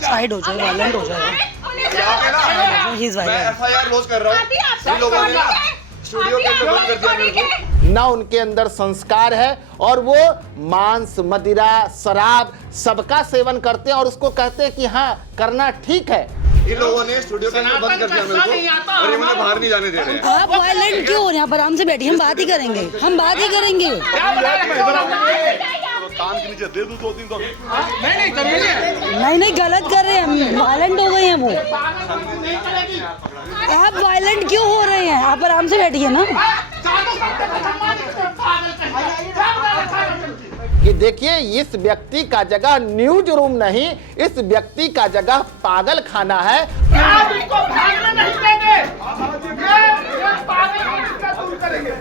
Side हो जाए, violent हो जाएगा। मैं एफआईआर लॉन्च कर रहा हूँ। इन लोगों ने स्टूडियो के अंदर बंद कर दिया मेरे को। ना उनके अंदर संस्कार है और वो मांस, मदिरा, शराब सबका सेवन करते हैं और उसको कहते हैं कि हाँ करना ठीक है। इन लोगों ने स्टूडियो के अंदर बंद कर दिया मेरे को और ये मुझे बाहर नहीं जाने दे रहे हैं। आप वायलेंट क्यों हो रहे हैं? आप आराम से बैठिए, हम बात ही करेंगे, हम बात ही करेंगे। कान के नीचे दे दूं 2 दिन तो नहीं गलत कर रहे हैं हम, वायलेंट हो गए हैं वो। आप वायलेंट क्यों हो रहे हैं? आप आराम से बैठिए ना। कि देखिए इस व्यक्ति का जगह न्यूज रूम नहीं, इस व्यक्ति का जगह पागल खाना है। आप इसको भागने नहीं देंगे। ये पागल इसका दूर करेंगे।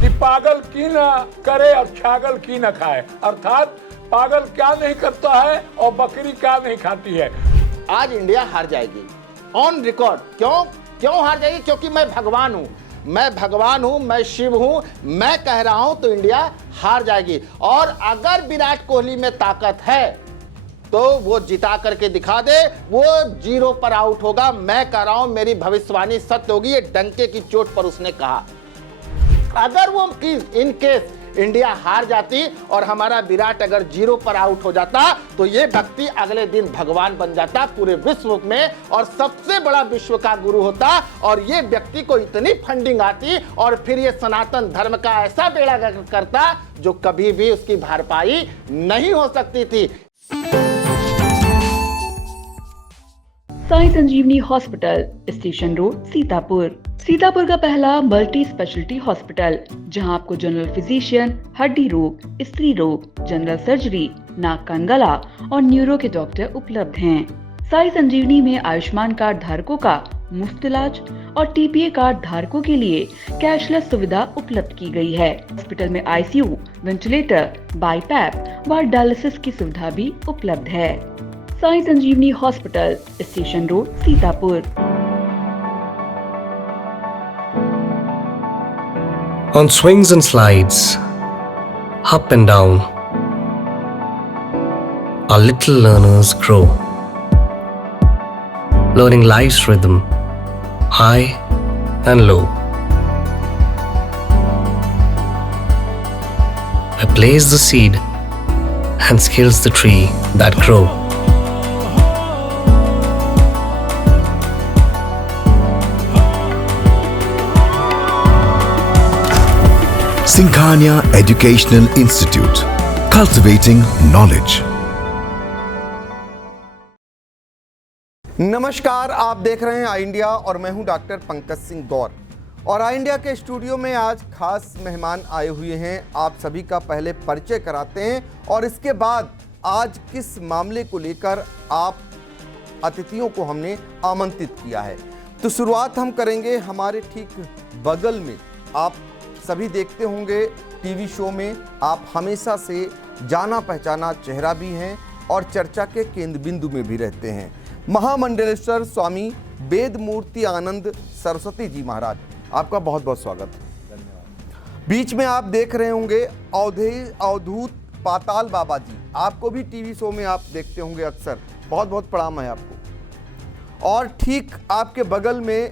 कि पागल की न करे और छागल की न खाए, अर्थात पागल क्या नहीं करता है और बकरी क्या नहीं खाती है। आज इंडिया हार जाएगी ऑन रिकॉर्ड। क्यों हार जाएगी? क्योंकि मैं भगवान हूं, मैं शिव हूं, मैं कह रहा हूं तो इंडिया हार जाएगी। और अगर विराट कोहली में ताकत है तो वो जिता करके दिखा दे, वो 0 पर आउट होगा। मैं कह रहा हूं मेरी भविष्यवाणी सत्य होगी। ये डंके की चोट पर उसने कहा। अगर वो इन केस इंडिया हार जाती और हमारा विराट अगर 0 पर आउट हो जाता तो ये व्यक्ति अगले दिन भगवान बन जाता पूरे विश्व में और सबसे बड़ा विश्व का गुरु होता। और ये व्यक्ति को इतनी फंडिंग आती और फिर ये सनातन धर्म का ऐसा बेड़ा गर्क करता जो कभी भी उसकी भरपाई नहीं हो सकती थी। Sai Sanjeevani hospital, station road, Sitapur का पहला मल्टी स्पेशलिटी हॉस्पिटल, जहां आपको जनरल फिजिशियन, हड्डी रोग, स्त्री रोग, जनरल सर्जरी, नाक कान गला और न्यूरो के डॉक्टर उपलब्ध हैं। साई संजीवनी में आयुष्मान कार्ड धारकों का मुफ्त इलाज और टीपीए कार्ड धारकों के लिए कैशलेस सुविधा उपलब्ध की गई है। हॉस्पिटल में आईसीयू, वेंटिलेटर, बाईपैप व डायलिसिस की सुविधा भी उपलब्ध है। Sai Sanjeevani hospital, station road, Sitapur. On swings and slides, up and down, our little learners grow, learning life's rhythm, high and low. Where plays the seed and skills the tree that grow. Singhania Educational Institute, cultivating knowledge. नमस्कार, आप देख रहे हैं आई India और मैं हूं doctor Pankaj Singh गौर। और आई India के स्टूडियो में आज खास मेहमान आए हुए हैं। आप सभी का पहले परिचय कराते हैं और इसके बाद आज किस मामले को लेकर आप अतिथियों को हमने आमंत्रित किया है। तो शुरुआत हम करेंगे हमारे ठीक बगल में। आप सभी देखते होंगे टीवी शो में, आप हमेशा से जाना पहचाना चेहरा भी हैं और चर्चा के केंद्र बिंदु में भी रहते हैं। महामंडलेश्वर स्वामी वेद मूर्ति आनंद सरस्वती जी महाराज, आपका बहुत बहुत स्वागत। धन्यवाद। बीच में आप देख रहे होंगे अवधूत पाताल बाबा जी, आपको भी टीवी शो में आप देखते होंगे अक्सर, बहुत बहुत प्रणाम है आपको। और ठीक आपके बगल में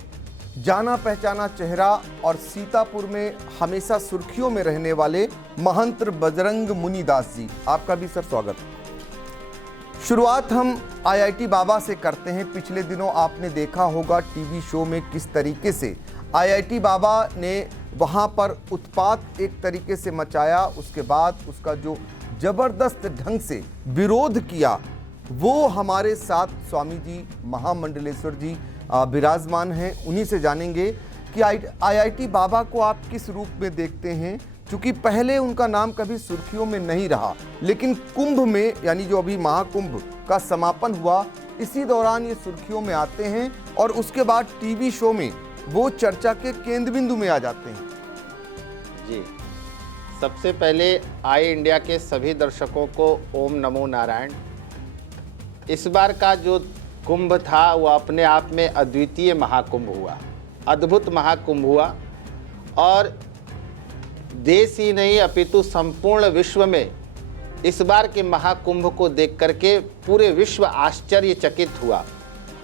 जाना पहचाना चेहरा और सीतापुर में हमेशा सुर्खियों में रहने वाले महंत बजरंग मुनिदास जी, आपका भी सर स्वागत। शुरुआत हम आईआईटी बाबा से करते हैं। पिछले दिनों आपने देखा होगा टीवी शो में किस तरीके से आईआईटी बाबा ने वहां पर उत्पात एक तरीके से मचाया, उसके बाद उसका जो जबरदस्त ढंग से विरोध किया, वो हमारे साथ स्वामी जी महामंडलेश्वर जी विराजमान हैं। उन्हीं से जानेंगे कि आईआईटी बाबा को आप किस रूप में देखते हैं, क्योंकि पहले उनका नाम कभी सुर्खियों में नहीं रहा, लेकिन कुंभ में, यानी जो अभी महाकुंभ का समापन हुआ, इसी दौरान ये सुर्खियों में आते हैं और उसके बाद टीवी शो में वो चर्चा के केंद्र बिंदु में आ जाते हैं। जी, सबसे पहले आई इंडिया के सभी दर्शकों को ओम नमो नारायण। इस बार का जो कुंभ था वो अपने आप में अद्वितीय महाकुंभ हुआ, अद्भुत महाकुंभ हुआ। और देश ही नहीं अपितु संपूर्ण विश्व में इस बार के महाकुंभ को देख करके पूरे विश्व आश्चर्यचकित हुआ।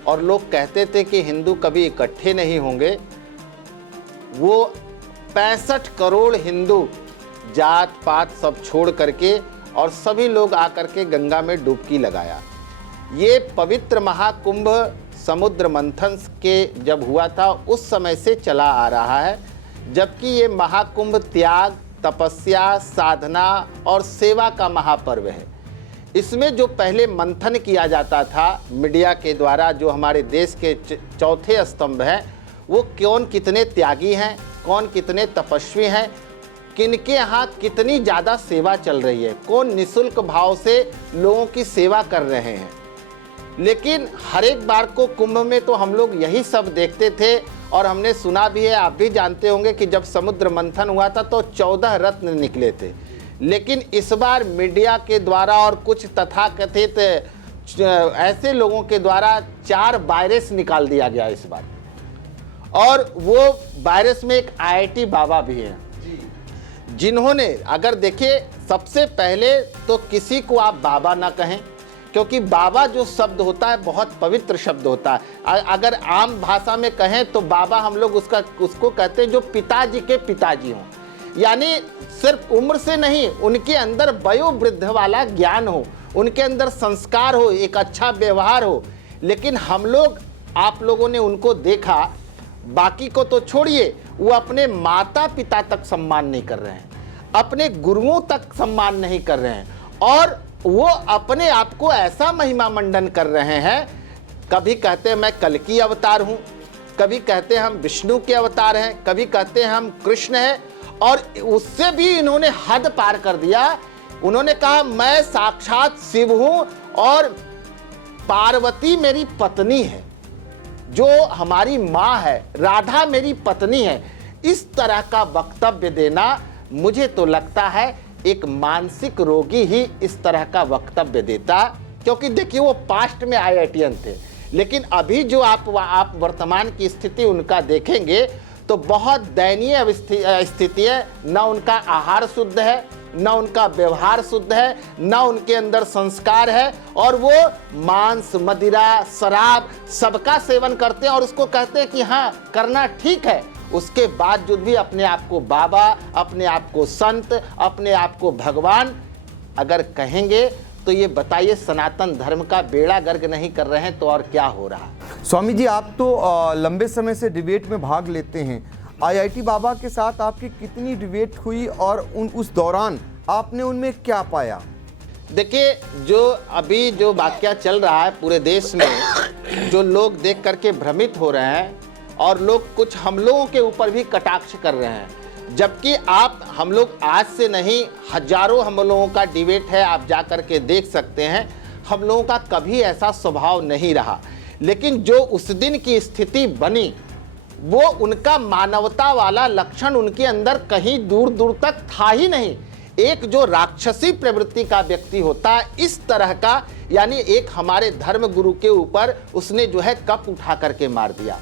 और लोग कहते थे कि हिंदू कभी इकट्ठे नहीं होंगे। वो 65 करोड़ हिंदू जात पात सब छोड़ करके और सभी लोग आकर के गंगा में डुबकी लगाया। ये पवित्र महाकुंभ समुद्र मंथन के जब हुआ था उस समय से चला आ रहा है, जबकि ये महाकुंभ त्याग, तपस्या, साधना और सेवा का महापर्व है। इसमें जो पहले मंथन किया जाता था मीडिया के द्वारा, जो हमारे देश के चौथे स्तंभ हैं, वो कौन कितने त्यागी हैं, कौन कितने तपस्वी हैं, किनके यहाँ कितनी ज़्यादा सेवा चल रही है, कौन निःशुल्क भाव से लोगों की सेवा कर रहे हैं। लेकिन हर एक बार को कुंभ में तो हम लोग यही सब देखते थे और हमने सुना भी है, आप भी जानते होंगे कि जब समुद्र मंथन हुआ था तो 14 रत्न निकले थे। लेकिन इस बार मीडिया के द्वारा और कुछ तथाकथित ऐसे लोगों के द्वारा 4 वायरस निकाल दिया गया इस बार। और वो वायरस में एक IIT बाबा भी हैं, जिन्होंने, अगर देखिए, सबसे पहले तो किसी को आप बाबा ना कहें, क्योंकि बाबा जो शब्द होता है बहुत पवित्र शब्द होता है। अगर आम भाषा में कहें तो बाबा हम लोग उसको कहते हैं जो पिताजी के पिताजी हों, यानी सिर्फ उम्र से नहीं, उनके अंदर वयोवृद्ध वाला ज्ञान हो, उनके अंदर संस्कार हो, एक अच्छा व्यवहार हो। लेकिन हम लोग, आप लोगों ने उनको देखा, बाकी को तो छोड़िए, वो अपने माता पिता तक सम्मान नहीं कर रहे हैं, अपने गुरुओं तक सम्मान नहीं कर रहे हैं, और वो अपने आप को ऐसा महिमा मंडन कर रहे हैं। कभी कहते हैं मैं कल्कि अवतार हूँ, कभी कहते हैं हम विष्णु के अवतार हैं, कभी कहते हैं हम कृष्ण हैं, और उससे भी इन्होंने हद पार कर दिया। उन्होंने कहा मैं साक्षात शिव हूँ और पार्वती मेरी पत्नी है, जो हमारी माँ है, राधा मेरी पत्नी है। इस तरह का वक्तव्य देना, मुझे तो लगता है एक मानसिक रोगी ही इस तरह का वक्तव्य देता, क्योंकि देखिए वो पास्ट में IITian थे, लेकिन अभी जो आप वर्तमान की स्थिति उनका देखेंगे तो बहुत दयनीय स्थिति है। न उनका आहार शुद्ध है, न उनका व्यवहार शुद्ध है, न उनके अंदर संस्कार है, और वो मांस, मदिरा, शराब सबका सेवन करते हैं और उसको कहते हैं कि हाँ करना ठीक है। उसके बावजूद भी अपने आप को बाबा, अपने आप को संत, अपने आप को भगवान अगर कहेंगे तो ये बताइए सनातन धर्म का बेड़ा गर्क नहीं कर रहे हैं तो और क्या हो रहा है। स्वामी जी, आप तो लंबे समय से डिबेट में भाग लेते हैं। IIT बाबा के साथ आपकी कितनी डिबेट हुई और उस दौरान आपने उनमें क्या पाया? देखिए, जो अभी जो वाकया चल रहा है पूरे देश में, जो लोग देख करके भ्रमित हो रहे हैं और लोग कुछ हम लोगों के ऊपर भी कटाक्ष कर रहे हैं, जबकि हम लोग आज से नहीं, हजारों हम लोगों का डिबेट है, आप जा कर के देख सकते हैं। हम लोगों का कभी ऐसा स्वभाव नहीं रहा, लेकिन जो उस दिन की स्थिति बनी, वो उनका मानवता वाला लक्षण उनके अंदर कहीं दूर दूर तक था ही नहीं। एक जो राक्षसी प्रवृत्ति का व्यक्ति होता है, इस तरह का, यानी एक हमारे धर्म गुरु के ऊपर उसने जो है कप उठा करके मार दिया।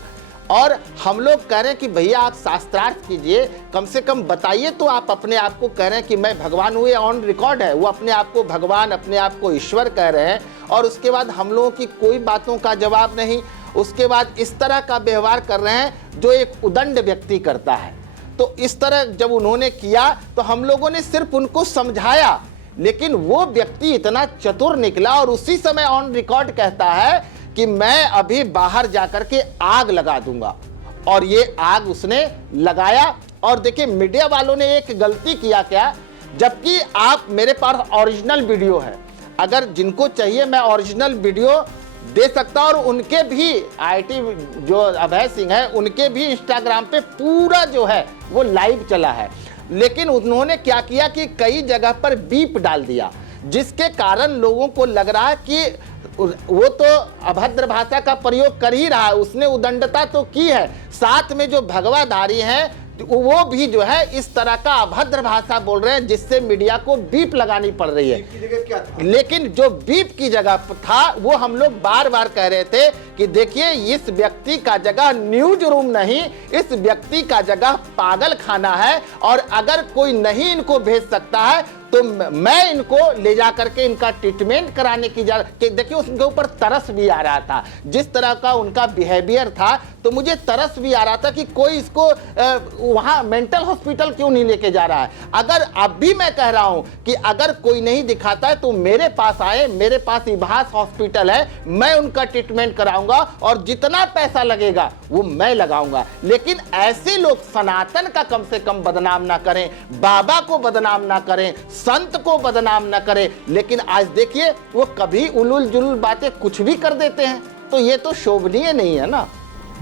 और हम लोग कह रहे हैं कि भैया आप शास्त्रार्थ कीजिए, कम से कम बताइए तो आप अपने आप को कह रहे हैं कि मैं भगवान हूँ, ये ऑन रिकॉर्ड है। वो अपने आप को भगवान, अपने आप को ईश्वर कह रहे हैं, और उसके बाद हम लोगों की कोई बातों का जवाब नहीं। उसके बाद इस तरह का व्यवहार कर रहे हैं जो एक उदंड व्यक्ति करता है। तो इस तरह जब उन्होंने किया तो हम लोगों ने सिर्फ उनको समझाया, लेकिन वो व्यक्ति इतना चतुर निकला और उसी समय ऑन रिकॉर्ड कहता है कि मैं अभी बाहर जाकर के आग लगा दूंगा, और ये आग उसने लगाया। और देखिए, मीडिया वालों ने एक गलती किया क्या, जबकि आप, मेरे पास ओरिजिनल वीडियो है, अगर जिनको चाहिए मैं ओरिजिनल वीडियो दे सकता, और उनके भी IIT जो अभय सिंह है, उनके भी इंस्टाग्राम पे पूरा जो है वो लाइव चला है। लेकिन उन्होंने क्या किया कि कई जगह पर बीप डाल दिया, जिसके कारण लोगों को लग रहा है कि वो तो अभद्र भाषा का प्रयोग कर ही रहा है, उसने उदंडता तो की है। साथ में जो भगवाधारी हैं, वो भी जो है इस तरह का अभद्र भाषा बोल रहे हैं जिससे मीडिया को बीप लगानी पड़ रही है। लेकिन जो बीप की जगह था वो हम लोग बार बार कह रहे थे कि देखिए इस व्यक्ति का जगह न्यूज रूम नहीं, इस व्यक्ति का जगह पागल खाना है, और अगर कोई नहीं इनको भेज सकता है तो मैं इनको ले जा करके इनका ट्रीटमेंट कराने की देखिए उसके ऊपर तरस भी आ रहा था, जिस तरह का उनका बिहेवियर था तो मुझे तरस भी आ रहा था कि कोई इसको वहां मेंटल हॉस्पिटल क्यों नहीं लेके जा रहा है। अगर अब भी मैं कह रहा हूं कि अगर कोई नहीं दिखाता है तो मेरे पास आए, मेरे पास इभास हॉस्पिटल है, मैं उनका ट्रीटमेंट कराऊंगा और जितना पैसा लगेगा वो मैं लगाऊंगा। लेकिन ऐसे लोग सनातन का कम से कम बदनाम ना करें, बाबा को बदनाम ना करें, संत को बदनाम ना करें। लेकिन आज देखिए वो कभी उलुल जुलुल बातें कुछ भी कर देते हैं, तो ये तो शोभनीय नहीं है ना।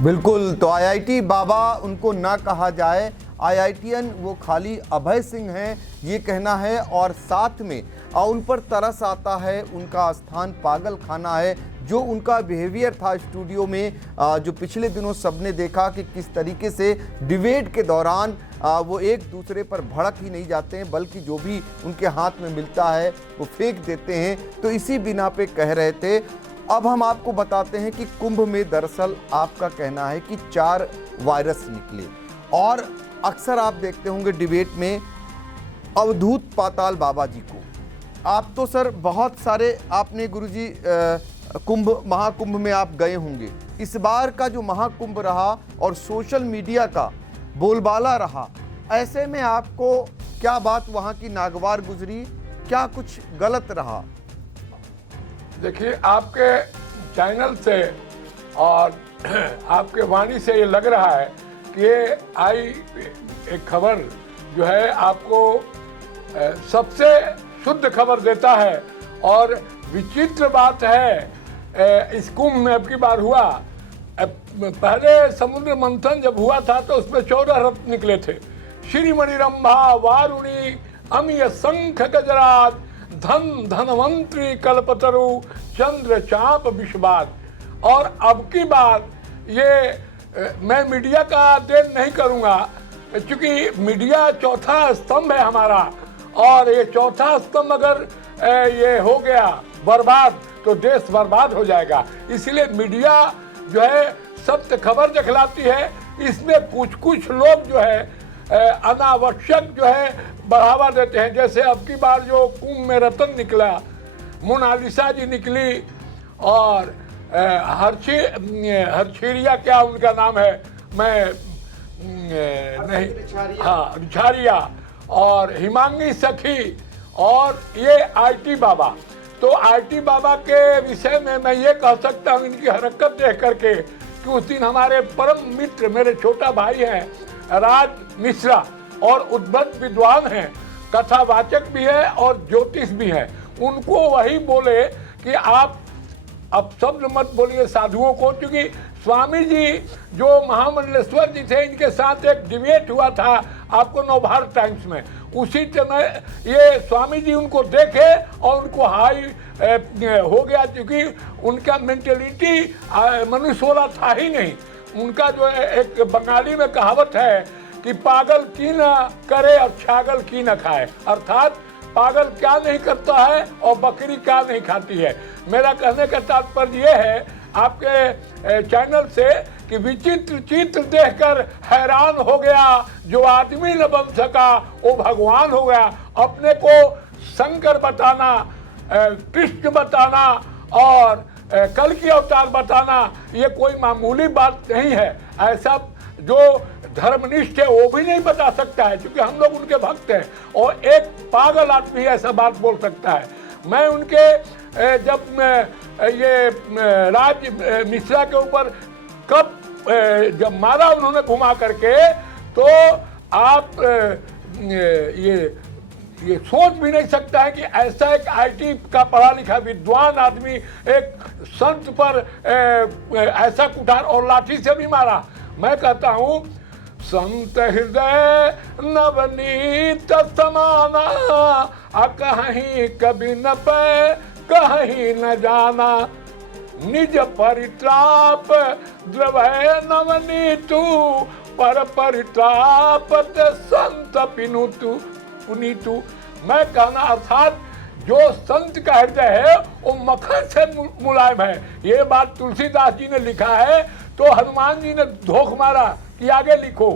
बिल्कुल, तो आईआईटी बाबा उनको ना कहा जाए, आईआईटीएन वो खाली अभय सिंह हैं ये कहना है, और साथ में उन पर तरस आता है, उनका स्थान पागल खाना है। जो उनका बिहेवियर था स्टूडियो में, जो पिछले दिनों सबने देखा कि किस तरीके से डिबेट के दौरान वो एक दूसरे पर भड़क ही नहीं जाते हैं, बल्कि जो भी उनके हाथ में मिलता है वो फेंक देते हैं। तो इसी बिना पे कह रहे थे। अब हम आपको बताते हैं कि कुंभ में दरअसल आपका कहना है कि 4 वायरस निकले, और अक्सर आप देखते होंगे डिबेट में अवधूत पाताल बाबा जी को। आप तो सर बहुत सारे आपने गुरुजी महाकुंभ में आप गए होंगे। इस बार का जो महाकुंभ रहा और सोशल मीडिया का बोलबाला रहा, ऐसे में आपको क्या बात वहाँ की नागवार गुजरी, क्या कुछ गलत रहा? देखिए, आपके चैनल से और आपके वाणी से ये लग रहा है कि ये आई एक खबर जो है आपको सबसे शुद्ध खबर देता है। और विचित्र बात है इस कुंभ में अब की बार हुआ, पहले समुद्र मंथन जब हुआ था तो उसमें 14 रत्न निकले थे, श्रीमणि रंभा, वारुणी, अमीय, शंख, गजराज, धन, धनवंतरी, कल्पतरु, चंद्र, चाप, विषबाद। और अब की बार ये मैं मीडिया का देन नहीं करूंगा, क्योंकि मीडिया चौथा स्तंभ है हमारा, और ये चौथा स्तंभ अगर ये हो गया बर्बाद तो देश बर्बाद हो जाएगा। इसलिए मीडिया जो है सत्य खबर दिखलाती है। इसमें कुछ लोग जो है अनावश्यक जो है बढ़ावा देते हैं। जैसे अब की बार जो कुंभ में रतन निकला, मोनालिसा जी निकली, और हरछेरिया क्या उनका नाम है, मैं नहीं, हाँ, रिछारिया, और हिमांगी सखी, और ये आईटी बाबा। तो आईटी बाबा के विषय में मैं ये कह सकता हूँ इनकी हरकत देख करके कि उस दिन हमारे परम मित्र, मेरे छोटा भाई हैं राज मिश्रा, और उद्भट विद्वान हैं, कथावाचक भी है और ज्योतिष भी है। उनको वही बोले कि आप अब शब्द मत बोलिए साधुओं को, क्योंकि स्वामी जी जो महामंडलेश्वर जी थे इनके साथ एक डिबेट हुआ था आपको नवभारत टाइम्स में। उसी समय ये स्वामी जी उनको देखे और उनको हाई हो गया, क्योंकि उनका मेंटेलिटी मनुष्य वाला था ही नहीं। उनका जो एक बंगाली में कहावत है कि पागल की न करे और छागल की न खाए, अर्थात पागल क्या नहीं करता है और बकरी क्या नहीं खाती है। मेरा कहने का तात्पर्य यह है आपके चैनल से कि विचित्र चित्र देखकर हैरान हो गया, जो आदमी न बन सका वो भगवान हो गया। अपने को शंकर बताना, कृष्ण बताना और कल की अवतार बताना ये कोई मामूली बात नहीं है। ऐसा जो धर्मनिष्ठ है वो भी नहीं बता सकता है, क्योंकि हम लोग उनके भक्त हैं, और एक पागल आदमी ऐसा बात बोल सकता है। मैं उनके जब ये राज मिश्रा के ऊपर कब जब मारा उन्होंने घुमा करके, तो आप ये सोच भी नहीं सकता है कि ऐसा एक आईटी का पढ़ा लिखा विद्वान आदमी एक संत पर ऐसा कुठार और लाठी से भी मारा। मैं कहता हूँ संत हृदय नवनीत समाना, कहीं कभी न पे कहीं न जाना, निज परित्राप द्रवय नवनीतु पर परित्रापत संत पिनुतु पुनीतु। मैं कहना अर्थात जो संत का हृदय है वो मक्खन से मुलायम है। ये बात तुलसीदास जी ने लिखा है, तो हनुमान जी ने धोख मारा कि आगे लिखो,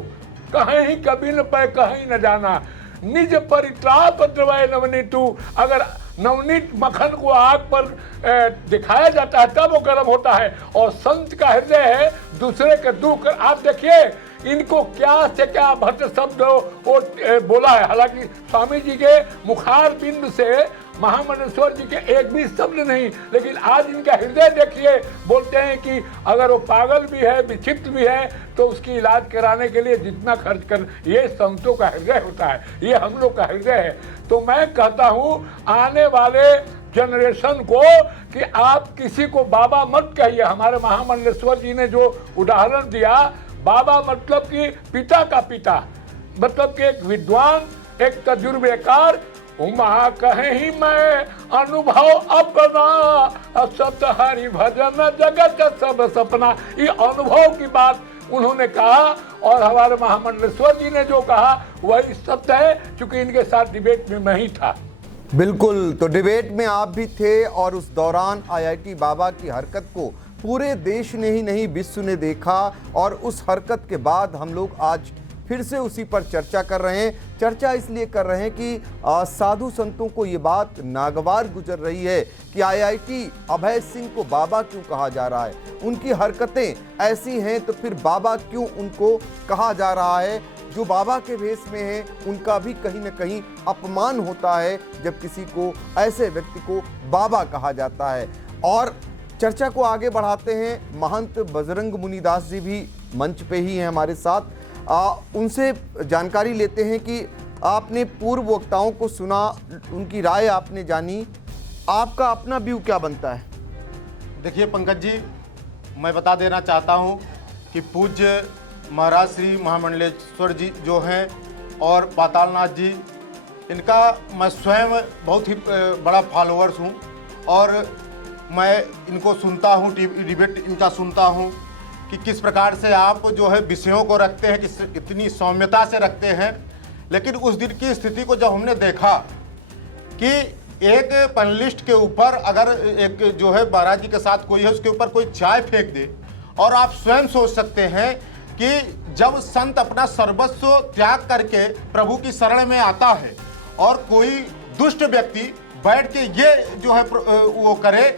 कहीं कभी न पे कहीं न जाना, निज परित्राप द्रवय नवनीतु। अगर नवनीत मक्खन को आग पर दिखाया जाता है तब वो गर्म होता है, और संत का हृदय है दूसरे के दुख। आप देखिए इनको क्या से क्या भद्र शब्द वो बोला है। हालांकि स्वामी जी के मुखार बिंद से महामंडलेश्वर जी के एक भी शब्द नहीं, लेकिन आज इनका हृदय देखिए। बोलते हैं कि अगर वो पागल भी है, विक्षिप्त भी है, तो उसकी इलाज कराने के लिए जितना खर्च कर, ये संतों का हृदय होता है, ये हम लोग का हृदय है। तो मैं कहता हूँ आने वाले जनरेशन को कि आप किसी को बाबा मत कहिए। हमारे महामंडलेश्वर जी ने जो उदाहरण दिया, बाबा मतलब कि पिता का पिता, मतलब कि एक विद्वान, एक तजुर्बेकार। उमा कहीं मैं अनुभव अपना, सत हरि भजन जगत सब सपना। ये अनुभव की बात उन्होंने कहा, और हमारे महामंडलेश्वर जी ने जो कहा वही सत्य है, क्योंकि इनके साथ डिबेट में मैं ही था। बिल्कुल, तो डिबेट में आप भी थे, और उस दौरान आईआईटी बाबा की हरकत को पूरे देश ने ही नहीं विश्व ने देखा, और उस हरकत के बाद हम लोग आज फिर से उसी पर चर्चा कर रहे हैं। चर्चा इसलिए कर रहे हैं कि साधु संतों को ये बात नागवार गुजर रही है कि आईआईटी अभय सिंह को बाबा क्यों कहा जा रहा है। उनकी हरकतें ऐसी हैं तो फिर बाबा क्यों उनको कहा जा रहा है। जो बाबा के भेष में हैं उनका भी कहीं न कहीं अपमान होता है जब किसी को, ऐसे व्यक्ति को बाबा कहा जाता है। और चर्चा को आगे बढ़ाते हैं। महंत बजरंग मुनिदास जी भी मंच पे ही हैं हमारे साथ। उनसे जानकारी लेते हैं कि आपने पूर्व वक्ताओं को सुना, उनकी राय आपने जानी, आपका अपना व्यू क्या बनता है? देखिए पंकज जी, मैं बता देना चाहता हूं कि पूज्य महाराज श्री महामंडलेश्वर जी जो हैं और पातालनाथ जी, इनका मैं स्वयं बहुत ही बड़ा फॉलोअर्स हूं, और मैं इनको सुनता हूं, डिबेट इनका सुनता हूं कि किस प्रकार से आप जो है विषयों को रखते हैं, कितनी सौम्यता से रखते हैं। लेकिन उस दिन की स्थिति को जब हमने देखा कि एक पैनलिस्ट के ऊपर अगर एक जो है महाराज जी के साथ कोई है, उसके ऊपर कोई चाय फेंक दे, और आप स्वयं सोच सकते हैं कि जब संत अपना सर्वस्व त्याग करके प्रभु की शरण में आता है और कोई दुष्ट व्यक्ति बैठ के ये जो है वो करे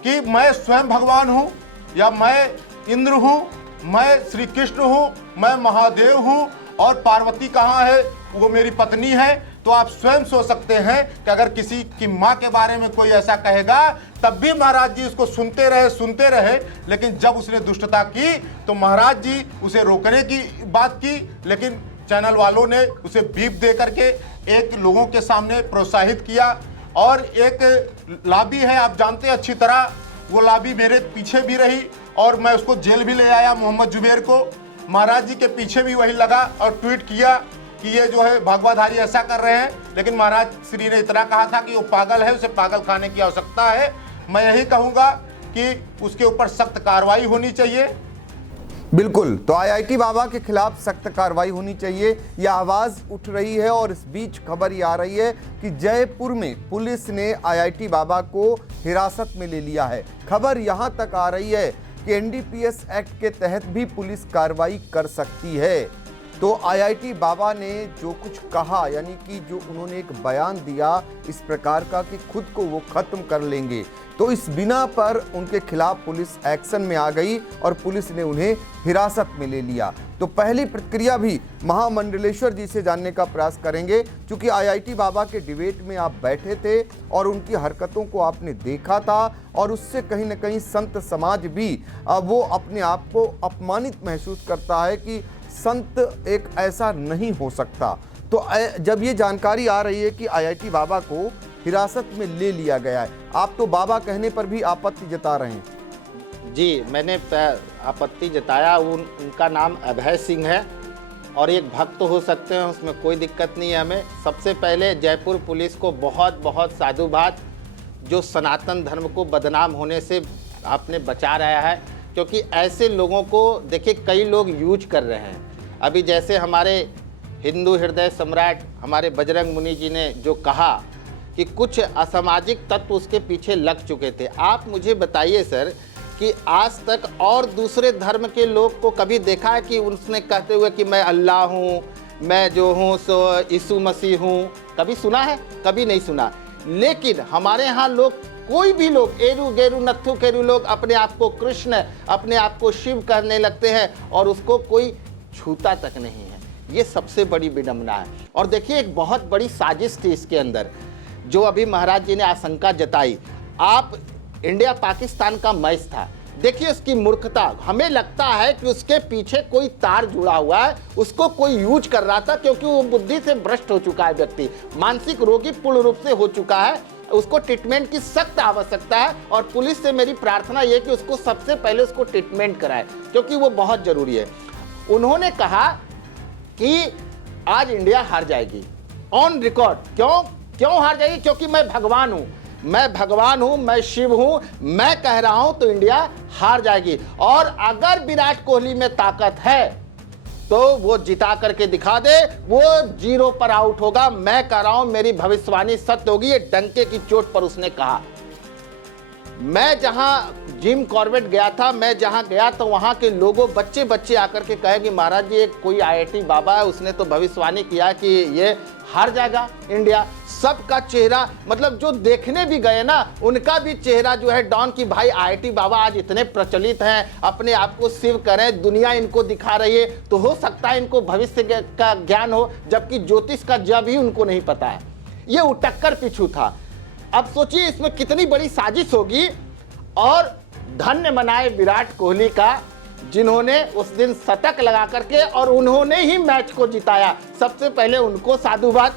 कि मैं स्वयं भगवान हूँ, या मैं इंद्र हूँ, मैं श्री कृष्ण हूँ, मैं महादेव हूँ, और पार्वती कहाँ है, वो मेरी पत्नी है, तो आप स्वयं सोच सकते हैं कि अगर किसी की माँ के बारे में कोई ऐसा कहेगा तब भी महाराज जी उसको सुनते रहे। लेकिन जब उसने दुष्टता की तो महाराज जी उसे रोकने की बात की, लेकिन चैनल वालों ने उसे बीप दे करके एक लोगों के सामने प्रोत्साहित किया। और एक लॉबी है, आप जानते हैं अच्छी तरह, वो लॉबी मेरे पीछे भी रही और मैं उसको जेल भी ले आया, मोहम्मद जुबैर को। महाराज जी के पीछे भी वही लगा और ट्वीट किया कि ये जो है भगवाधारी ऐसा कर रहे हैं, लेकिन महाराज श्री ने इतना कहा था कि वो पागल है, उसे पागल खाने की आवश्यकता है। मैं यही कहूँगा कि उसके ऊपर सख्त कार्रवाई होनी चाहिए। बिल्कुल, तो आईआईटी बाबा के खिलाफ सख्त कार्रवाई होनी चाहिए, यह आवाज़ उठ रही है। और इस बीच खबर ये आ रही है कि जयपुर में पुलिस ने आईआईटी बाबा को हिरासत में ले लिया है। खबर यहाँ तक आ रही है कि एनडीपीएस एक्ट के तहत भी पुलिस कार्रवाई कर सकती है। तो आईआईटी बाबा ने जो कुछ कहा, यानी कि जो उन्होंने एक बयान दिया इस प्रकार का कि खुद को वो ख़त्म कर लेंगे, तो इस बिना पर उनके खिलाफ पुलिस एक्शन में आ गई और पुलिस ने उन्हें हिरासत में ले लिया। तो पहली प्रतिक्रिया भी महामंडलेश्वर जी से जानने का प्रयास करेंगे, क्योंकि आईआईटी बाबा के डिबेट में आप बैठे थे और उनकी हरकतों को आपने देखा था, और उससे कहीं ना कहीं संत समाज भी वो अपने आप को अपमानित महसूस करता है कि संत एक ऐसा नहीं हो सकता। तो जब ये जानकारी आ रही है कि आईआईटी बाबा को हिरासत में ले लिया गया है, आप तो बाबा कहने पर भी आपत्ति जता रहे हैं। जी, मैंने आपत्ति जताया। उनका नाम अभय सिंह है और एक भक्त हो सकते हैं, उसमें कोई दिक्कत नहीं है हमें। सबसे पहले जयपुर पुलिस को बहुत बहुत साधुवाद, जो सनातन धर्म को बदनाम होने से आपने बचा रहा है, क्योंकि ऐसे लोगों को देखिए कई लोग यूज कर रहे हैं। अभी जैसे हमारे हिंदू हृदय सम्राट हमारे बजरंग मुनि जी ने जो कहा कि कुछ असामाजिक तत्व उसके पीछे लग चुके थे। आप मुझे बताइए सर कि आज तक और दूसरे धर्म के लोग को कभी देखा है कि उसने कहते हुए कि मैं अल्लाह हूँ, मैं जो हूँ सो यीशु मसीह हूँ? कभी सुना है? कभी नहीं सुना। लेकिन हमारे यहाँ लोग, कोई भी लोग, एरू गेरू नत्थु केरू लोग अपने आप को कृष्ण, अपने आप को शिव कहने लगते हैं और उसको कोई छूता तक नहीं है। ये सबसे बड़ी विडंबना है। और देखिए एक बहुत बड़ी साजिश थी इसके अंदर, जो अभी महाराज जी ने आशंका जताई। आप इंडिया पाकिस्तान का मैच था, देखिए उसकी मूर्खता। हमें लगता है कि उसके पीछे कोई तार जुड़ा हुआ है, उसको कोई यूज कर रहा था, क्योंकि वो बुद्धि से भ्रष्ट हो चुका है व्यक्ति, मानसिक रोगी पूर्ण रूप से हो चुका है। उसको ट्रीटमेंट की सख्त आवश्यकता है और पुलिस से मेरी प्रार्थना ये कि उसको सबसे पहले उसको ट्रीटमेंट कराए, क्योंकि वो बहुत जरूरी है। उन्होंने कहा कि आज इंडिया हार जाएगी, ऑन रिकॉर्ड। क्यों हार जाएगी? क्योंकि मैं भगवान हूं, मैं भगवान हूं, मैं शिव हूं, मैं कह रहा हूं तो इंडिया हार जाएगी। और अगर विराट कोहली में ताकत है तो वो जिता करके दिखा दे, वो 0 पर आउट होगा। मैं कह रहा हूं मेरी भविष्यवाणी सत्य होगी। ये डंके की चोट पर उसने कहा। मैं जहां जिम कॉर्बेट गया था, मैं जहां गया तो वहां के लोगों, बच्चे आकर के कहे कि महाराज जी एक कोई IIT बाबा है, उसने तो भविष्यवाणी किया कि ये हार जाएगा इंडिया। सबका चेहरा, मतलब जो देखने भी गए ना, उनका भी चेहरा जो है डाउन कि भाई IIT बाबा आज इतने प्रचलित हैं, अपने आप को शिव करें, दुनिया इनको दिखा रही है, तो हो सकता है इनको भविष्य का ज्ञान हो, जबकि ज्योतिष का जब ही उनको नहीं पता है। ये उटक्कर पिछू था। अब सोचिए इसमें कितनी बड़ी साजिश होगी। और धन्य मनाए विराट कोहली का, जिन्होंने उस दिन शतक लगा करके और उन्होंने ही मैच को जिताया। सबसे पहले उनको साधुवाद।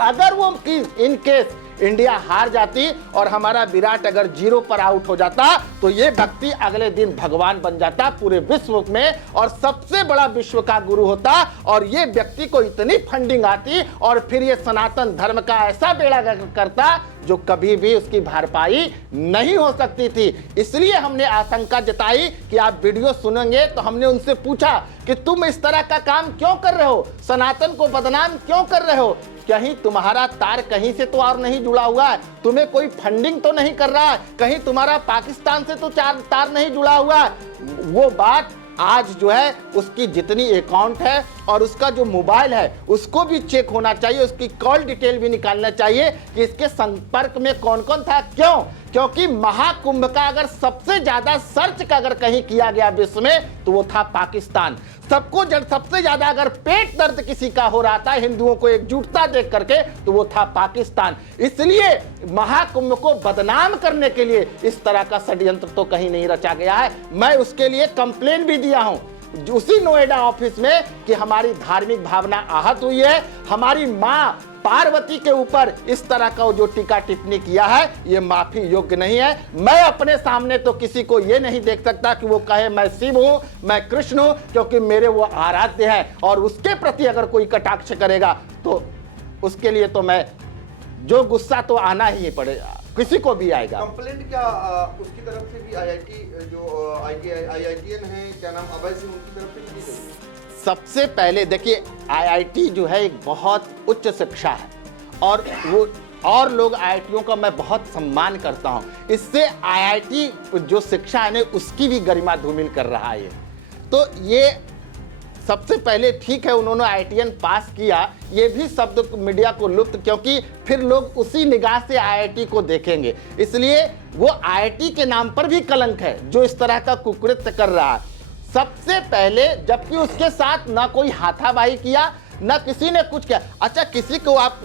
अगर वो इन केस इंडिया हार जाती और हमारा विराट अगर 0 पर आउट हो जाता तो ये व्यक्ति अगले दिन भगवान बन जाता पूरे विश्व में और सबसे बड़ा विश्व का गुरु होता। और ये व्यक्ति को इतनी फंडिंग आती और फिर ये सनातन धर्म का ऐसा बेड़ा करता जो कभी भी उसकी भरपाई नहीं हो सकती थी। इसलिए हमने आशंका जताई कि आप वीडियो सुनेंगे तो हमने उनसे पूछा कि तुम इस तरह का काम क्यों कर रहे हो, सनातन को बदनाम क्यों कर रहे हो? कहीं तुम्हारा तार कहीं से तो और नहीं जुड़ा हुआ है, तुम्हें कोई फंडिंग तो नहीं कर रहा है, कहीं तुम्हारा पाकिस्तान से तो तार नहीं जुड़ा हुआ है। वो बात आज जो है उसकी जितनी अकाउंट है और उसका जो मोबाइल है उसको भी चेक होना चाहिए, उसकी कॉल डिटेल भी निकालना चाहिए कि इसके संपर्क में कौन कौन था। क्योंकि महाकुंभ का अगर सबसे ज्यादा सर्च का अगर कहीं किया गया विश्व में तो वो था पाकिस्तान। सबसे ज्यादा अगर पेट दर्द किसी का हो रहा था हिंदुओं को एकजुटता देख करके तो वो था पाकिस्तान। इसलिए महाकुंभ को बदनाम करने के लिए इस तरह का षड्यंत्र तो कहीं नहीं रचा गया है। मैं उसके लिए कंप्लेन भी दिया हूं उसी नोएडा ऑफिस में कि हमारी धार्मिक भावना आहत हुई है, हमारी मां पार्वती के ऊपर इस तरह का जो टीका टिप्पणी किया है ये माफी योग्य नहीं है। मैं अपने सामने तो किसी को ये नहीं देख सकता कि वो कहे मैं शिव हूं, मैं कृष्ण हूं, क्योंकि मेरे वो आराध्य है और उसके प्रति अगर कोई कटाक्ष करेगा तो उसके लिए तो मैं जो गुस्सा तो आना ही पड़ेगा, किसी को भी आएगा। कंप्लेंट क्या उसकी तरफ से भी IIT जो IITN है, क्या नाम अभय सिंह, उनकी तरफ से भी दी गई? सबसे पहले देखिए IIT जो है एक बहुत उच्च शिक्षा है और वो और लोग IITों का मैं बहुत सम्मान करता हूं। इससे IIT जो शिक्षा है ना उसकी भी गरिमा धूमिल कर रहा है। तो ये सबसे पहले ठीक है उन्होंने IITN पास किया, ये भी शब्द मीडिया को लुप्त, क्योंकि फिर लोग उसी निगाह से IIT को देखेंगे। इसलिए वो IIT के नाम पर भी कलंक है जो इस तरह का कुकृत्य कर रहा है। सबसे पहले, जबकि उसके साथ ना कोई हाथापाई किया ना किसी ने कुछ किया। अच्छा, किसी को आप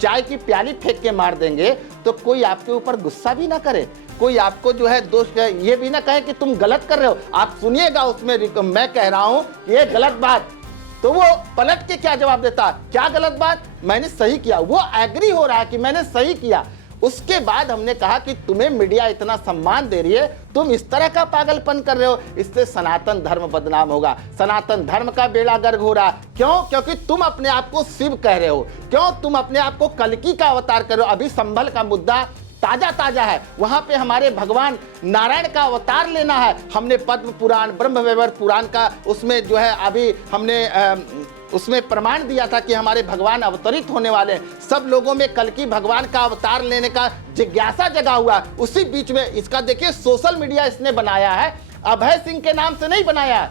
चाय की प्याली फेंक के मार देंगे तो कोई आपके ऊपर गुस्सा भी ना करे, कोई आपको जो है दोस्त ये भी ना कहे कि तुम गलत कर रहे हो। आप सुनिएगा उसमें मैं कह रहा हूं ये गलत बात, तो वो पलट के क्या जवाब देता, क्या गलत बात, मैंने सही किया। वो एग्री हो रहा है कि मैंने सही किया। उसके बाद हमने कहा कि तुम्हें मीडिया इतना सम्मान दे रही है, तुम इस तरह का पागलपन कर रहे हो, इससे सनातन धर्म बदनाम होगा, सनातन धर्म का बेड़ा गर्क हो रहा। क्यों? क्योंकि तुम अपने आप को शिव कह रहे हो, क्यों तुम अपने आप को कल्कि का अवतार कर रहे हो। अभी संभल का मुद्दा ताजा ताजा है। वहां पे हमारे भगवान नारायण का अवतार लेना है। हमने पद्म पुराण, ब्रह्मवैवर्त पुराण का उसमें जो है अभी हमने उसमें प्रमाण दिया था कि हमारे भगवान अवतरित होने वाले हैं। सब लोगों में कल्कि भगवान का अवतार लेने का जिज्ञासा जगा हुआ। उसी बीच में इसका देखिए सोशल मीडिया इसने बनाया है, अभय सिंह के नाम से नहीं बनाया,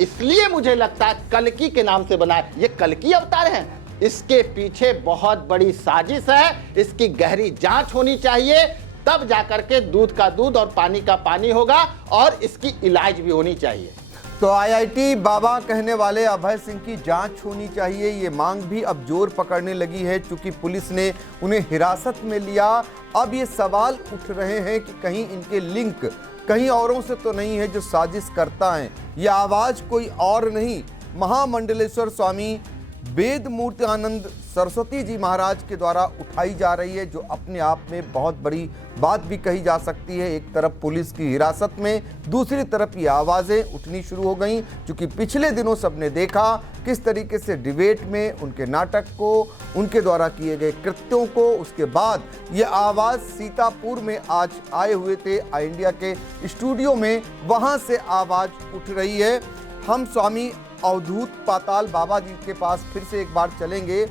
इसलिए मुझे लगता है कल्कि के नाम से बनाया। ये कल्कि अवतार है, इसके पीछे बहुत बड़ी साजिश है। इसकी गहरी जांच होनी चाहिए, तब जाकर के दूध का दूध और पानी का पानी होगा और इसकी इलाज भी होनी चाहिए। तो आईआईटी बाबा कहने वाले अभय सिंह की जांच होनी चाहिए, ये मांग भी अब जोर पकड़ने लगी है। चूंकि पुलिस ने उन्हें हिरासत में लिया, अब ये सवाल उठ रहे हैं कि कहीं इनके लिंक कहीं औरों से तो नहीं है जो साजिश करता है। ये आवाज़ कोई और नहीं, महामंडलेश्वर स्वामी वेद मूर्ति आनंद सरस्वती जी महाराज के द्वारा उठाई जा रही है, जो अपने आप में बहुत बड़ी बात भी कही जा सकती है। एक तरफ पुलिस की हिरासत में, दूसरी तरफ ये आवाज़ें उठनी शुरू हो गई। क्योंकि पिछले दिनों सबने देखा किस तरीके से डिबेट में उनके नाटक को, उनके द्वारा किए गए कृत्यों को, उसके बाद ये आवाज़ सीतापुर में आज आए हुए थे इंडिया के स्टूडियो में, वहाँ से आवाज़ उठ रही है। हम स्वामी अवधूत पाताल बाबा जी के पास फिर से एक बार चलेंगे।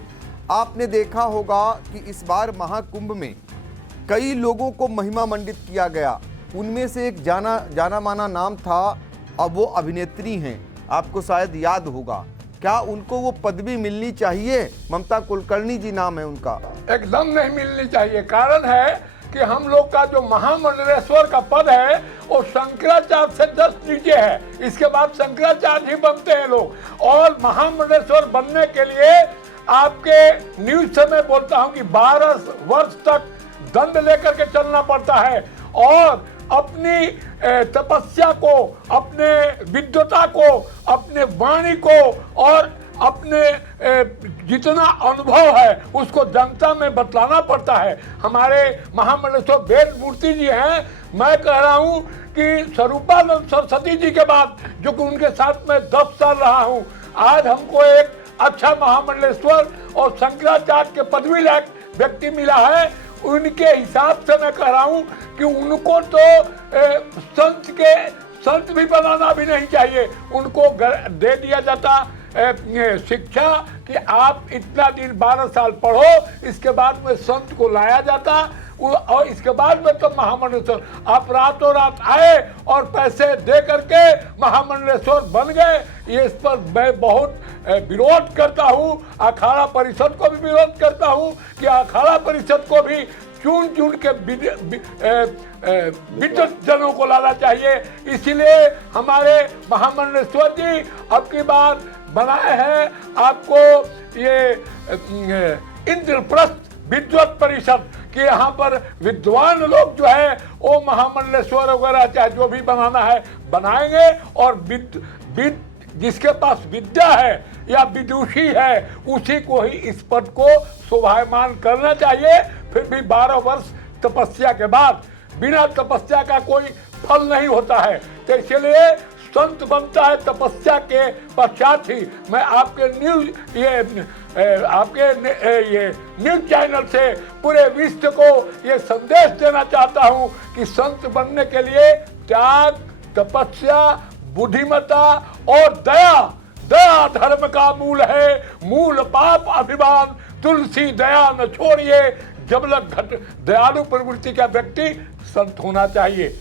आपने देखा होगा कि इस बार महाकुंभ में कई लोगों को महिमा मंडित किया गया। उनमें से एक जाना माना नाम था, अब वो अभिनेत्री हैं, आपको शायद याद होगा। क्या उनको वो पदवी मिलनी चाहिए? ममता कुलकर्णी जी नाम है उनका। एकदम नहीं मिलनी चाहिए। कारण है कि हम लोग का जो महामंडलेश्वर का पद है वो शंकराचार्य से 10 नीचे है। इसके बाद शंकराचार्य ही बनते हैं लोग। और महामंडलेश्वर बनने के लिए आपके न्यूज से मैं बोलता हूं कि 12 वर्ष तक दंड लेकर के चलना पड़ता है और अपनी तपस्या को, अपने विद्वता को, अपने वाणी को और अपने जितना अनुभव है उसको जनता में बतलाना पड़ता है। हमारे महामंडलेश्वर वेद मूर्ति जी हैं। मैं कह रहा हूं कि स्वरूपानंद सरस्वती जी के बाद, जो कि उनके साथ मैं 10 साल रहा हूं, आज हमको एक अच्छा महामंडलेश्वर और शंकराचार्य के पदवी लायक व्यक्ति मिला है। उनके हिसाब से मैं कह रहा हूं कि उनको तो संत भी बनाना भी नहीं चाहिए। उनको दे दिया जाता शिक्षा कि आप इतना दिन 12 साल पढ़ो, इसके बाद में संत को लाया जाता और इसके बाद में तो महामंडलेश्वर। आप रातों रात आए और पैसे दे करके महामंडलेश्वर बन गए। ये इस पर मैं बहुत विरोध करता हूँ। अखाड़ा परिषद को भी विरोध करता हूँ कि अखाड़ा परिषद को भी चुन चुन के विद्वत जनों को लाना चाहिए। इसीलिए हमारे महामंडलेश्वर जी अब की बार बनाए हैं आपको ये इंद्रप्रस्थ विद्वत परिषद कि यहाँ पर विद्वान लोग जो है वो महामंडलेश्वर वगैरह चाहे जो भी बनाना है बनाएंगे और जिसके पास विद्या है या विदुषी है उसी को ही इस पद को शोभायमान करना चाहिए। फिर भी 12 वर्ष तपस्या के बाद, बिना तपस्या का कोई फल नहीं होता है। तो इसलिए संत बनता है तपस्या के पश्चात ही। मैं आपके न्यूज चैनल से पूरे विश्व को ये संदेश देना चाहता हूँ कि संत बनने के लिए त्याग, तपस्या, बुद्धिमत्ता और दया धर्म का मूल है। मूल पाप अभिमान, तुलसी दया न छोड़िए। जब लग घट दयालु प्रवृत्ति का व्यक्ति संत होना चाहिए।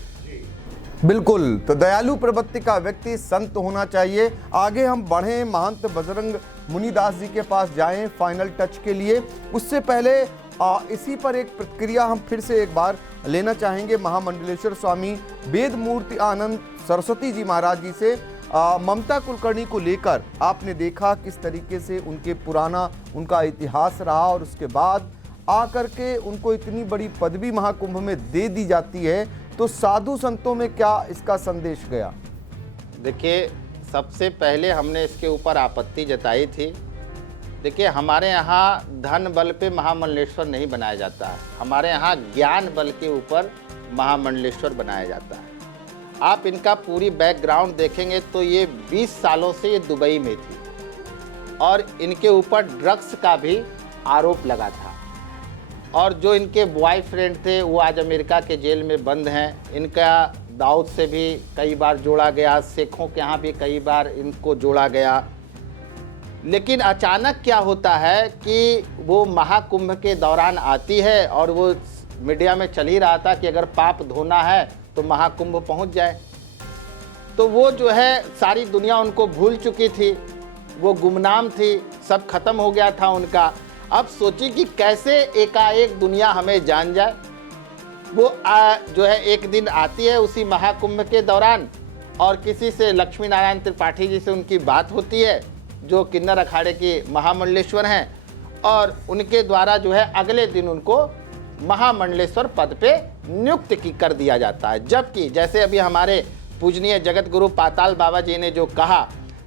बिल्कुल, तो दयालु प्रवृत्ति का व्यक्ति संत होना चाहिए। आगे हम बढ़ें, महंत बजरंग मुनिदास जी के पास जाएं फाइनल टच के लिए। उससे पहले इसी पर एक प्रतिक्रिया हम फिर से एक बार लेना चाहेंगे महामंडलेश्वर स्वामी वेद मूर्ति आनंद सरस्वती जी महाराज जी से। ममता कुलकर्णी को लेकर आपने देखा किस तरीके से उनके पुराना उनका इतिहास रहा और उसके बाद आकर के उनको इतनी बड़ी पदवी महाकुंभ में दे दी जाती है, तो साधु संतों में क्या इसका संदेश गया? देखिए, सबसे पहले हमने इसके ऊपर आपत्ति जताई थी। देखिए, हमारे यहाँ धन बल पे महामंडलेश्वर नहीं बनाया जाता है, हमारे यहाँ ज्ञान बल के ऊपर महामंडलेश्वर बनाया जाता है। आप इनका पूरी बैकग्राउंड देखेंगे तो ये 20 सालों से ये दुबई में थी और इनके ऊपर ड्रग्स का भी आरोप लगा था। और जो इनके बॉयफ्रेंड थे वो आज अमेरिका के जेल में बंद हैं। इनका दाऊद से भी कई बार जोड़ा गया, सिखों के यहाँ भी कई बार इनको जोड़ा गया। लेकिन अचानक क्या होता है कि वो महाकुंभ के दौरान आती है और वो मीडिया में चल ही रहा था कि अगर पाप धोना है तो महाकुंभ पहुंच जाए। तो वो जो है सारी दुनिया उनको भूल चुकी थी, वो गुमनाम थी, सब खत्म हो गया था उनका। अब सोचिए कि कैसे एकाएक दुनिया हमें जान जाए। वो जो है एक दिन आती है उसी महाकुंभ के दौरान और किसी से, लक्ष्मी नारायण त्रिपाठी जी से उनकी बात होती है जो किन्नर अखाड़े के महामंडलेश्वर हैं, और उनके द्वारा जो है अगले दिन उनको महामंडलेश्वर पद पे नियुक्त कर दिया जाता है। जबकि जैसे अभी हमारे पूजनीय जगत गुरु पाताल बाबा जी ने जो कहा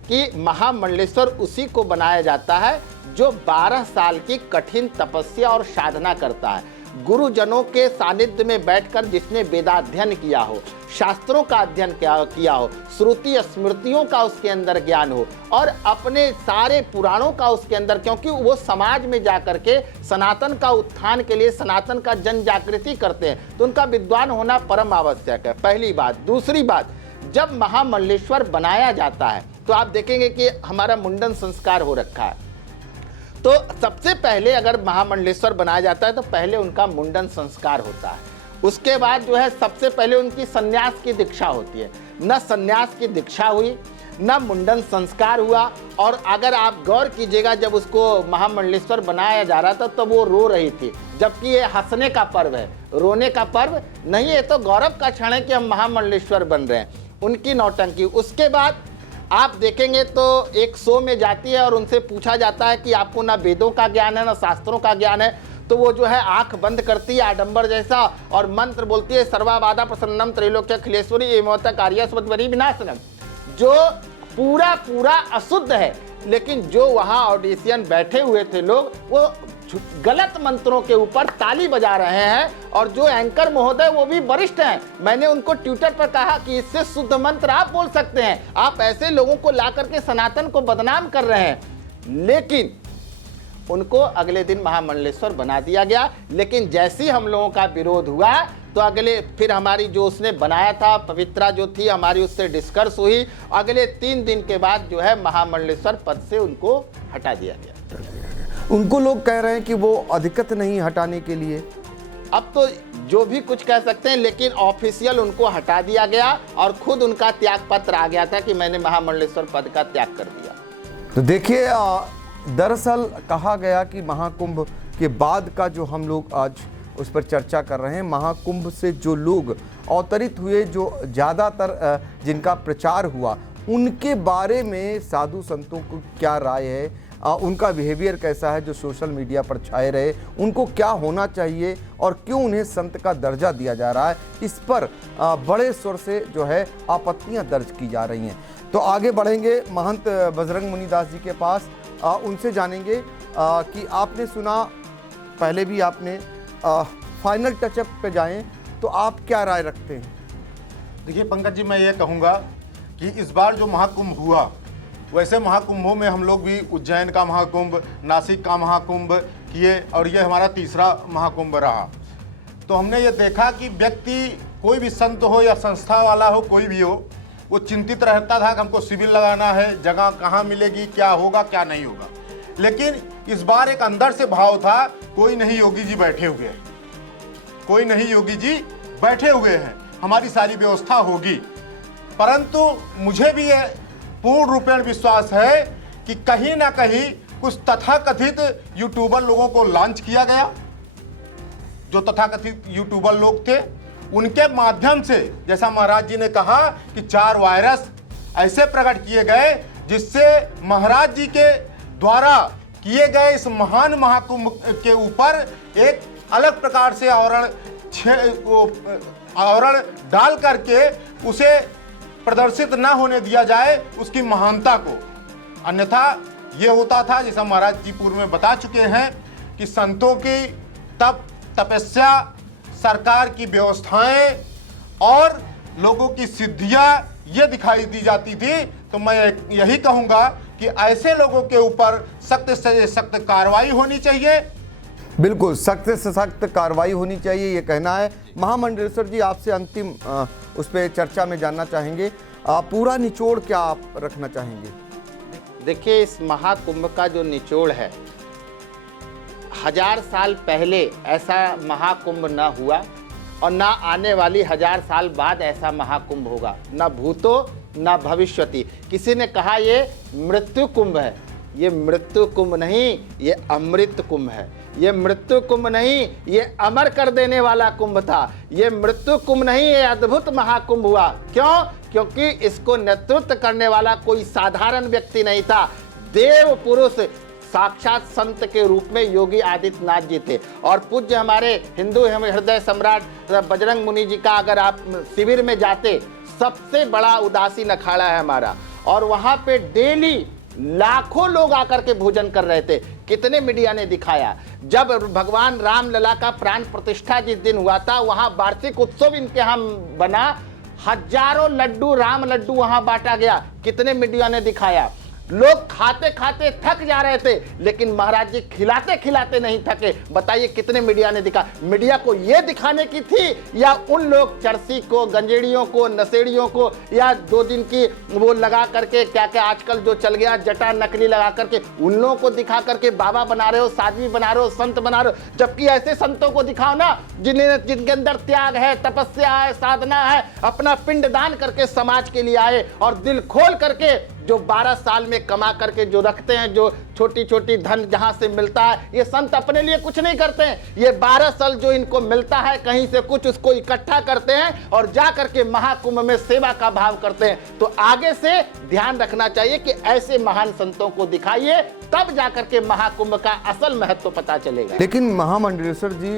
कि महामंडलेश्वर उसी को बनाया जाता है जो 12 साल की कठिन तपस्या और साधना करता है, गुरुजनों के सानिध्य में बैठकर जिसने वेदाध्ययन किया हो, शास्त्रों का अध्ययन किया हो, श्रुति स्मृतियों का उसके अंदर ज्ञान हो और अपने सारे पुराणों का उसके अंदर, क्योंकि वो समाज में जाकर के सनातन का उत्थान के लिए, सनातन का जन जागृति करते हैं, तो उनका विद्वान होना परम आवश्यक है, पहली बात। दूसरी बात, जब महामंडलेश्वर बनाया जाता है तो आप देखेंगे कि हमारा मुंडन संस्कार हो रखा है। तो सबसे पहले अगर महामंडलेश्वर बनाया जाता है तो पहले उनका मुंडन संस्कार होता है। उसके बाद जो है सबसे पहले उनकी सन्यास की दीक्षा होती है। न सन्यास की दीक्षा हुई, न मुंडन संस्कार हुआ। और अगर आप गौर कीजिएगा, जब उसको महामंडलेश्वर बनाया जा रहा था तो वो रो रही थी, जबकि ये हंसने का पर्व है, रोने का पर्व नहीं है। तो गौरव का क्षण है कि हम महामंडलेश्वर बन रहे हैं। उनकी नौटंकी। उसके बाद आप देखेंगे तो एक शो में जाती है और उनसे पूछा जाता है कि आपको ना वेदों का ज्ञान है ना शास्त्रों का ज्ञान है, तो वो जो है आंख बंद करती है आडंबर जैसा और मंत्र बोलती है, सर्वाबाधा प्रसन्नम त्रैलोक्य अखिलेश्वरी एमोता कार्यास्वरी विनाशनम, जो पूरा पूरा अशुद्ध है। लेकिन जो वहाँ ऑडिशियन बैठे हुए थे लोग, वो गलत मंत्रों के ऊपर ताली बजा रहे हैं। और जो एंकर महोदय वो भी वरिष्ठ हैं, मैंने उनको ट्विटर पर कहा कि इससे शुद्ध मंत्र आप बोल सकते हैं, आप ऐसे लोगों को ला करके सनातन को बदनाम कर रहे हैं। लेकिन उनको अगले दिन महामंडलेश्वर बना दिया गया। लेकिन जैसे ही हम लोगों का विरोध हुआ तो अगले फिर हमारी जो उसने बनाया था पवित्रा जो थी हमारी, उससे डिस्कस हुई। अगले 3 दिन के बाद जो है महामंडलेश्वर पद से उनको हटा दिया गया। उनको लोग कह रहे हैं कि वो अधिकृत नहीं हटाने के लिए। अब तो जो भी कुछ कह सकते हैं, लेकिन ऑफिशियल उनको हटा दिया गया और खुद उनका त्याग पत्र आ गया था कि मैंने महामंडलेश्वर पद का त्याग कर दिया। तो देखिए, दरअसल कहा गया कि महाकुंभ के बाद का जो हम लोग आज उस पर चर्चा कर रहे हैं, महाकुंभ से जो लोग अवतरित हुए, जो ज़्यादातर जिनका प्रचार हुआ, उनके बारे में साधु संतों को क्या राय है, उनका बिहेवियर कैसा है जो सोशल मीडिया पर छाए रहे, उनको क्या होना चाहिए और क्यों उन्हें संत का दर्जा दिया जा रहा है, इस पर बड़े स्वर से जो है आपत्तियां दर्ज की जा रही हैं। तो आगे बढ़ेंगे महंत बजरंग मुनिदास जी के पास, उनसे जानेंगे कि आपने सुना, पहले भी आपने, फाइनल टचअप पे जाएं तो आप क्या राय रखते हैं? देखिए पंकज जी, मैं ये कहूँगा कि इस बार जो महाकुंभ हुआ, वैसे महाकुंभों में हम लोग भी उज्जैन का महाकुंभ, नासिक का महाकुंभ किए और ये हमारा तीसरा महाकुंभ रहा। तो हमने ये देखा कि व्यक्ति, कोई भी संत हो या संस्था वाला हो, कोई भी हो, वो चिंतित रहता था कि हमको शिविर लगाना है, जगह कहाँ मिलेगी, क्या होगा क्या नहीं होगा। लेकिन इस बार एक अंदर से भाव था, कोई नहीं योगी जी बैठे हुए हैं, कोई नहीं योगी जी बैठे हुए हैं, हमारी सारी व्यवस्था होगी। परंतु मुझे भी ये पूर्ण रूपेण विश्वास है कि कहीं ना कहीं कुछ तथाकथित यूट्यूबर लोगों को लॉन्च किया गया। जो तथाकथित यूट्यूबर लोग थे, उनके माध्यम से, जैसा महाराज जी ने कहा कि 4 वायरस ऐसे प्रकट किए गए जिससे महाराज जी के द्वारा किए गए इस महान महाकुंभ के ऊपर एक अलग प्रकार से आवरण डाल करके उसे प्रदर्शित ना होने दिया जाए, उसकी महानता को। अन्यथा ये होता था, जैसा महाराज जी पूर्व में बता चुके हैं, कि संतों की तपस्या, सरकार की व्यवस्थाएं और लोगों की सिद्धियां ये दिखाई दी जाती थी। तो मैं यही कहूँगा कि ऐसे लोगों के ऊपर सख्त से सख्त कार्रवाई होनी चाहिए बिल्कुल सख्त से सख्त कार्रवाई होनी चाहिए, ये कहना है। महामंडलेश्वर जी, आपसे अंतिम उस पर चर्चा में जानना चाहेंगे, पूरा निचोड़ क्या आप रखना चाहेंगे? देखिए, इस महाकुंभ का जो निचोड़ है, 1000 साल पहले ऐसा महाकुंभ ना हुआ और ना आने वाली 1000 साल बाद ऐसा महाकुंभ होगा, ना भूतो ना भविष्यति। किसी ने कहा ये मृत्यु कुंभ है, ये मृत्यु कुंभ नहीं, ये अमृत कुंभ है। ये मृत्यु कुंभ नहीं, ये अमर कर देने वाला कुंभ था। ये मृत्यु कुंभ नहीं, ये अद्भुत महाकुंभ हुआ। क्यों? क्योंकि इसको नेतृत्व करने वाला कोई साधारण व्यक्ति नहीं था, देव पुरुष साक्षात संत के रूप में योगी आदित्यनाथ जी थे। और पूज्य हमारे हिंदू हृदय सम्राट बजरंग मुनि जी का अगर आप शिविर में जाते, सबसे बड़ा उदासीन अखाड़ा है हमारा, और वहां पे डेली लाखों लोग आकर के भोजन कर रहे थे। कितने मीडिया ने दिखाया, जब भगवान रामलला का प्राण प्रतिष्ठा जिस दिन हुआ था, वहां वार्षिक उत्सव इनके यहाँ बना, हजारों लड्डू, राम लड्डू वहां बांटा गया। कितने मीडिया ने दिखाया, लोग खाते खाते थक जा रहे थे, लेकिन महाराज जी खिलाते खिलाते नहीं थके। बताइए कितने मीडिया ने दिखा। मीडिया को यह दिखाने की थी, या उन लोग चरसी को, गंजेड़ियों को, नशेड़ियों को, या 2 दिन की वो लगा करके क्या क्या आजकल जो चल गया जटा नकली लगा करके, उन लोगों को दिखा करके बाबा बना रहे हो, साध्वी बना रहे हो, संत बना रहे हो। जबकि ऐसे संतों को दिखाओ ना जिनके अंदर त्याग है, तपस्या है, साधना है, अपना पिंड दान करके समाज के लिए आए, और दिल खोल करके जो 12 साल में कमा करके जो रखते हैं, जो छोटी छोटी धन जहां से मिलता है, ये संत अपने लिए कुछ नहीं करते हैं। ये 12 साल जो इनको मिलता है कहीं से कुछ, उसको इकट्ठा करते हैं और जा करके महाकुंभ में सेवा का भाव करते हैं। तो आगे से ध्यान रखना चाहिए कि ऐसे महान संतों को दिखाइए, तब जाकर के महाकुंभ का असल महत्व पता चलेगा। लेकिन महामंडलेश्वर जी,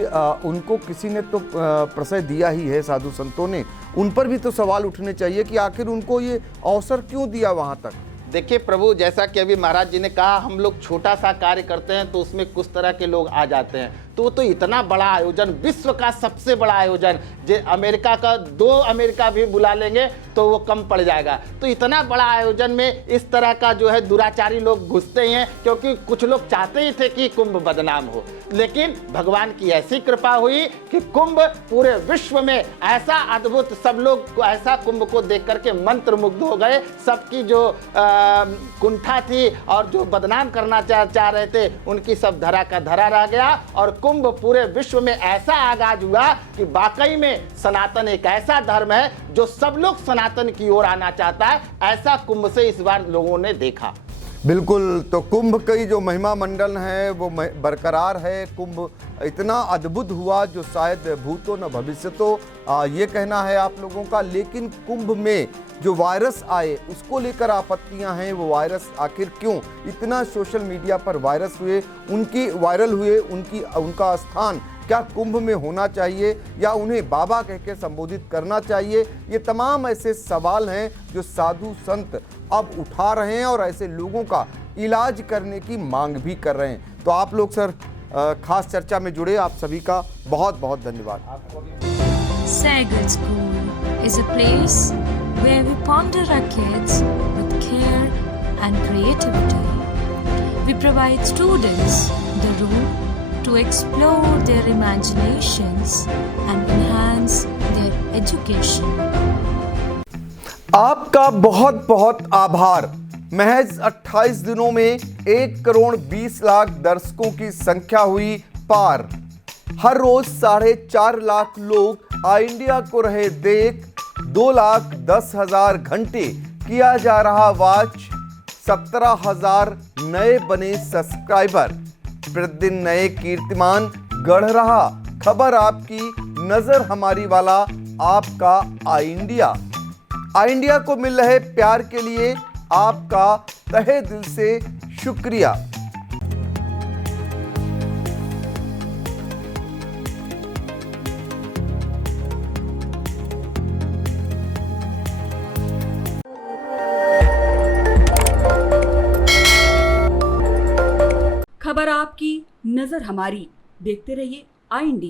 उनको किसी ने तो प्रशय दिया ही है, साधु संतों ने, उन पर भी तो सवाल उठने चाहिए कि आखिर उनको ये अवसर क्यों दिया वहां तक। देखिए प्रभु, जैसा कि अभी महाराज जी ने कहा, हम लोग छोटा सा कार्य करते हैं तो उसमें कुछ तरह के लोग आ जाते हैं। तो इतना बड़ा आयोजन, विश्व का सबसे बड़ा आयोजन, जो अमेरिका का 2 अमेरिका भी बुला लेंगे तो वो कम पड़ जाएगा। तो इतना बड़ा आयोजन में इस तरह का जो है दुराचारी लोग घुसते हैं, क्योंकि कुछ लोग चाहते ही थे कि कुंभ बदनाम हो। लेकिन भगवान की ऐसी कृपा हुई कि कुंभ पूरे विश्व में ऐसा अद्भुत, सब लोग ऐसा कुंभ को देख करके मंत्र मुग्ध हो गए। सबकी जो कुंठा थी और जो बदनाम करना चाह रहे थे, उनकी सब धरा का धरा रह गया। और कुंभ पूरे विश्व में ऐसा आगाज हुआ कि वाकई में सनातन एक ऐसा धर्म है जो सब लोग सनातन की ओर आना चाहता है। ऐसा कुंभ से इस बार लोगों ने देखा। बिल्कुल, तो कुंभ की जो महिमा मंडल है वो बरकरार है। कुंभ इतना अद्भुत हुआ जो शायद भूतो न भविष्यतो, ये कहना है आप लोगों का। लेकिन कुंभ में जो वायरस आए उसको लेकर आपत्तियां हैं। वो वायरस आखिर क्यों इतना सोशल मीडिया पर वायरस हुए, वायरल हुए, उनका स्थान क्या कुंभ में होना चाहिए या उन्हें बाबा कह के संबोधित करना चाहिए? ये तमाम ऐसे सवाल हैं जो साधु संत अब उठा रहे हैं और ऐसे लोगों का इलाज करने की मांग भी कर रहे हैं। तो आप लोग सर खास चर्चा में जुड़े, आप सभी का बहुत बहुत धन्यवाद। Sagar School is a place where we ponder our kids with care and creativity. We provide students the room to explore their imaginations and enhance their education. आपका बहुत बहुत आभार। महज 28 दिनों में 1 करोड़ 20 लाख दर्शकों की संख्या हुई पार। हर रोज 4.5 लाख लोग आई इंडिया को रहे देख। 2,10,000 घंटे किया जा रहा वॉच। 17,000 नए बने सब्सक्राइबर। प्रतिदिन नए कीर्तिमान गढ़ रहा। खबर आपकी, नजर हमारी वाला आपका आई इंडिया। आई इंडिया को मिल रहे प्यार के लिए आपका तहे दिल से शुक्रिया। खबर आपकी, नजर हमारी। देखते रहिए आई इंडिया।